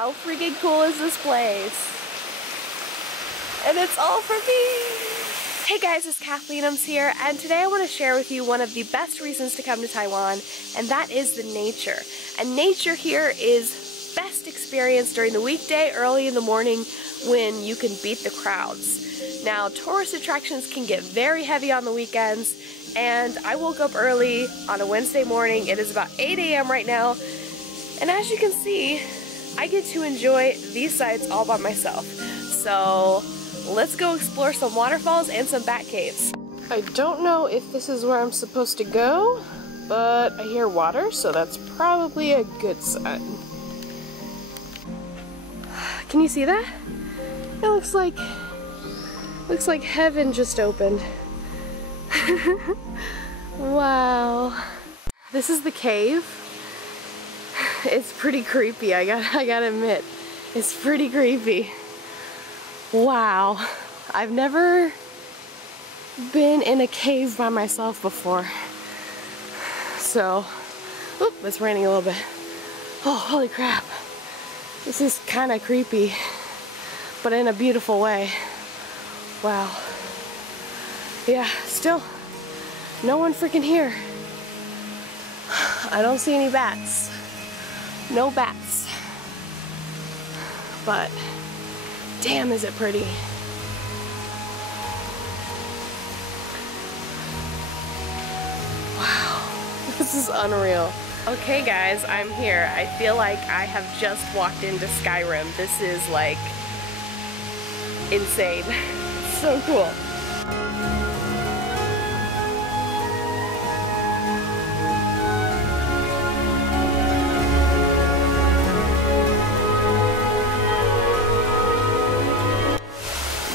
How freaking cool is this place? And it's all for me! Hey guys, it's Kathleenums here, and today I want to share with you one of the best reasons to come to Taiwan, and that is the nature. And nature here is best experienced during the weekday, early in the morning, when you can beat the crowds. Now, tourist attractions can get very heavy on the weekends, and I woke up early on a Wednesday morning. It is about 8 a.m. right now, and as you can see, I get to enjoy these sights all by myself. So let's go explore some waterfalls and some bat caves. I don't know if this is where I'm supposed to go, but I hear water, so that's probably a good sign. Can you see that? It looks like heaven just opened. Wow. This is the cave. It's pretty creepy, I gotta admit. It's pretty creepy. Wow. I've never been in a cave by myself before. So, oop, it's raining a little bit. Oh, holy crap. This is kind of creepy, but in a beautiful way. Wow. Yeah, still, no one freaking here. I don't see any bats. No bats. But damn, is it pretty. Wow, this is unreal. Okay guys, I'm here. I feel like I have just walked into Skyrim. This is like insane. So cool.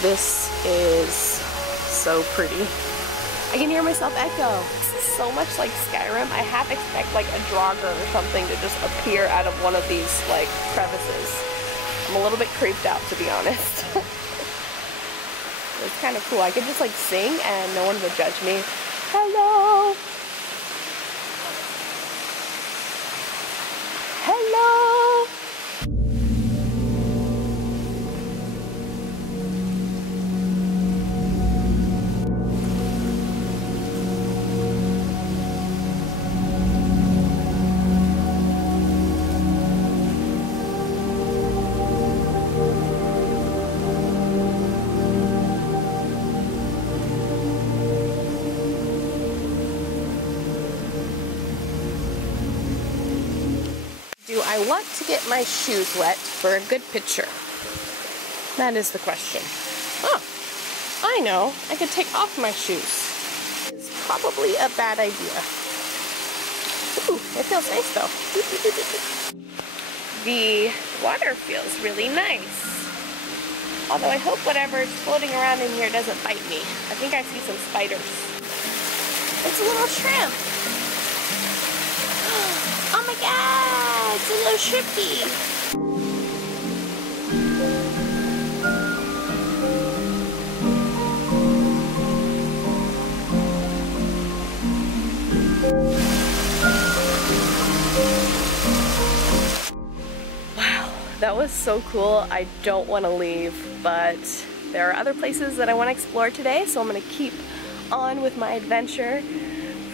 This is so pretty. I can hear myself echo. This is so much like Skyrim. I half expect like a draugr or something to just appear out of one of these like crevices. I'm a little bit creeped out, to be honest. It's kind of cool. I could just like sing and no one would judge me. Hello! Hello! Do I want to get my shoes wet for a good picture? That is the question. Oh, I know. I could take off my shoes. It's probably a bad idea. Ooh, it feels nice though. The water feels really nice. Although I hope whatever is floating around in here doesn't bite me. I think I see some spiders. It's a little shrimp. Oh my god, it's a little shrimpy. Wow, that was so cool. I don't want to leave, but there are other places that I want to explore today, so I'm going to keep on with my adventure.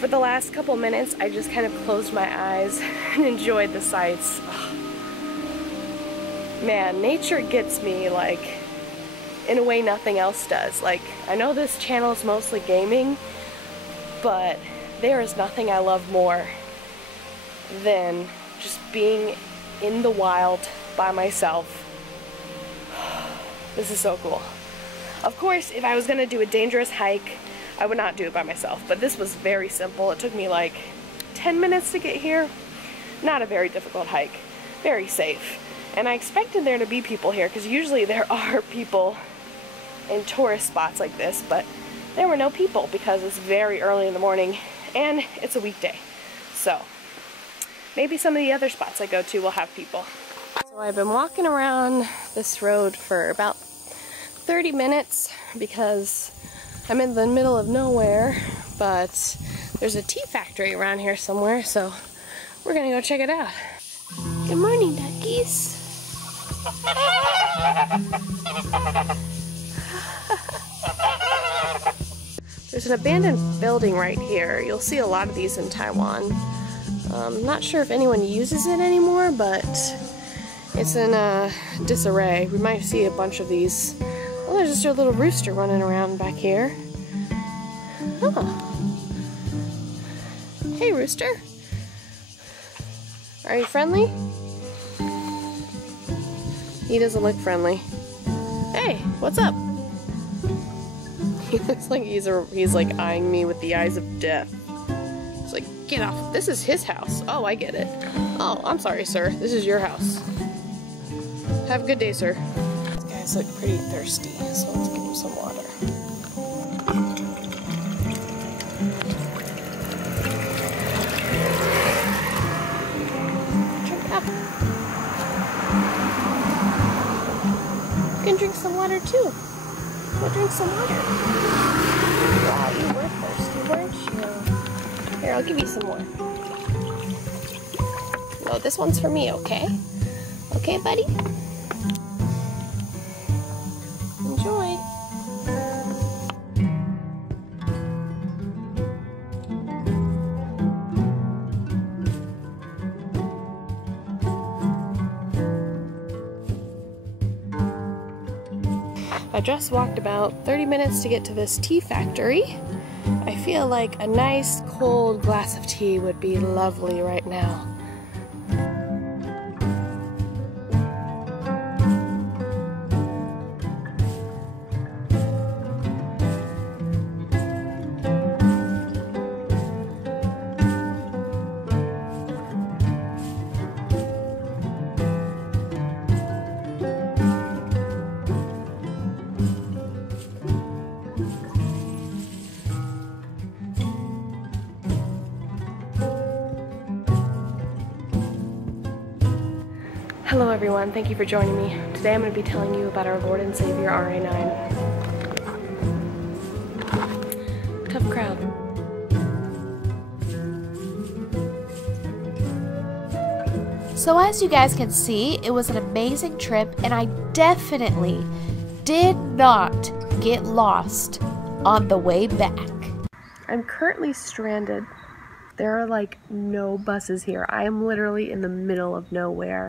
For the last couple minutes, I just kind of closed my eyes and enjoyed the sights. Oh. Man, nature gets me, like, in a way nothing else does. Like, I know this channel is mostly gaming, but there is nothing I love more than just being in the wild by myself. This is so cool. Of course, if I was gonna do a dangerous hike, I would not do it by myself, but this was very simple. It took me like 10 minutes to get here. Not a very difficult hike, very safe. And I expected there to be people here, because usually there are people in tourist spots like this, but there were no people because it's very early in the morning and it's a weekday. So maybe some of the other spots I go to will have people. So I've been walking around this road for about 30 minutes because I'm in the middle of nowhere, but there's a tea factory around here somewhere, so we're gonna go check it out. Good morning, duckies. There's an abandoned building right here. You'll see a lot of these in Taiwan. I'm not sure if anyone uses it anymore, but it's in disarray. We might see a bunch of these. Oh, there's just a little rooster running around back here. Oh. Hey, rooster. Are you friendly? He doesn't look friendly. Hey, what's up? He looks like he's like eyeing me with the eyes of death. It's like, get off. This is his house. Oh, I get it. Oh, I'm sorry, sir. This is your house. Have a good day, sir. These guys look pretty thirsty, so let's give them some water. Drink up. You can drink some water too. Go drink some water. Wow, you were thirsty, weren't you? Here, I'll give you some more. No, this one's for me, okay? Okay, buddy? Enjoy. I just walked about 30 minutes to get to this tea factory. I feel like a nice cold glass of tea would be lovely right now. Hello everyone, thank you for joining me. Today I'm going to be telling you about our Lord and Savior RA9. Tough crowd. So as you guys can see, it was an amazing trip and I definitely did not get lost on the way back. I'm currently stranded. There are like no buses here. I am literally in the middle of nowhere.